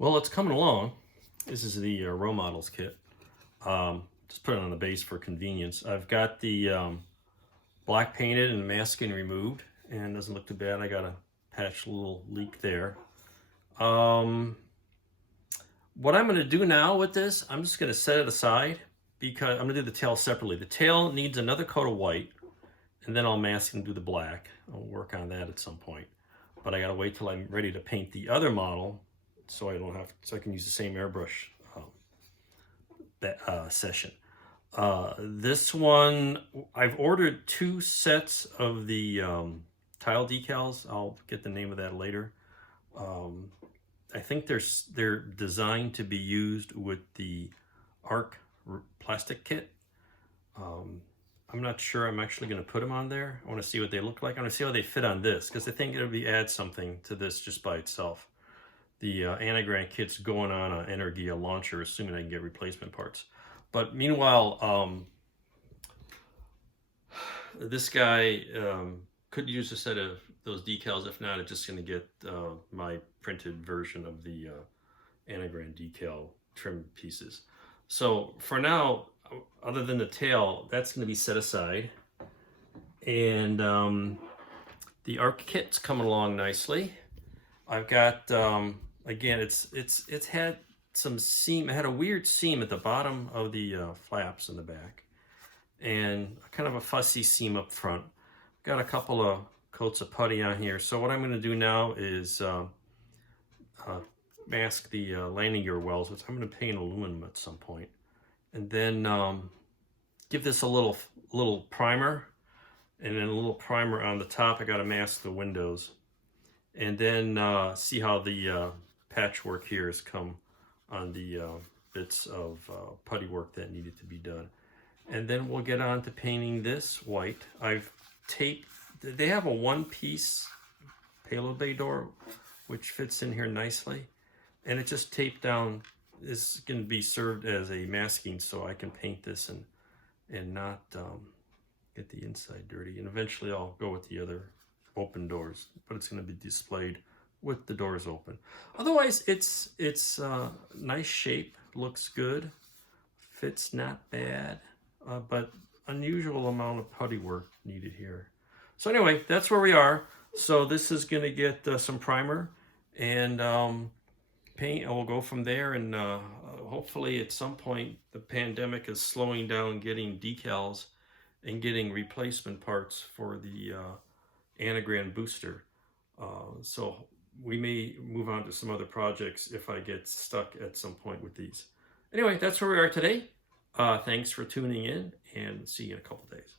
Well, it's coming along. This is the Rho Models kit. Just put it on the base for convenience. I've got the black painted and masking removed, and it doesn't look too bad. I got a patch little leak there. What I'm going to do now with this, I'm just going to set it aside because I'm going to do the tail separately. The tail needs another coat of white, and then I'll mask and do the black. I'll work on that at some point. But I got to wait till I'm ready to paint the other model so I can use the same airbrush session. This one, I've ordered 2 sets of the tile decals. I'll get the name of that later. I think they're designed to be used with the ARC plastic kit. I'm not sure I'm actually going to put them on there. I want to see what they look like. I want to see how they fit on this, because I think it'll add something to this just by itself. The Anagram kit's going on an Energia launcher, assuming I can get replacement parts. But meanwhile, this guy could use a set of those decals. If not, it's just going to get my printed version of the Anagram decal trim pieces. So for now, other than the tail, that's going to be set aside. And the ARC kit's coming along nicely. I've got, again, it's had some seam. It had a weird seam at the bottom of the flaps in the back, and kind of a fussy seam up front. Got a couple of coats of putty on here. So what I'm going to do now is mask the landing gear wells, which I'm going to paint aluminum at some point, and then give this a little primer, and then a little primer on the top. I got to mask the windows, and then see how the patchwork here has come on the bits of putty work that needed to be done. And then we'll get on to painting this white. I've taped, they have a one-piece payload bay door, which fits in here nicely. And it just taped down. This can be served as a masking, so I can paint this and not get the inside dirty. And eventually I'll go with the other open doors, but it's going to be displayed with the doors open. Otherwise, it's nice shape, looks good, fits not bad, but unusual amount of putty work needed here. So anyway, that's where we are. So this is going to get some primer and paint, and we'll go from there. And hopefully at some point the pandemic is slowing down getting decals and getting replacement parts for the Anagram booster. So we may move on to some other projects if I get stuck at some point with these. Anyway, that's where we are today. Thanks for tuning in, and see you in a couple days.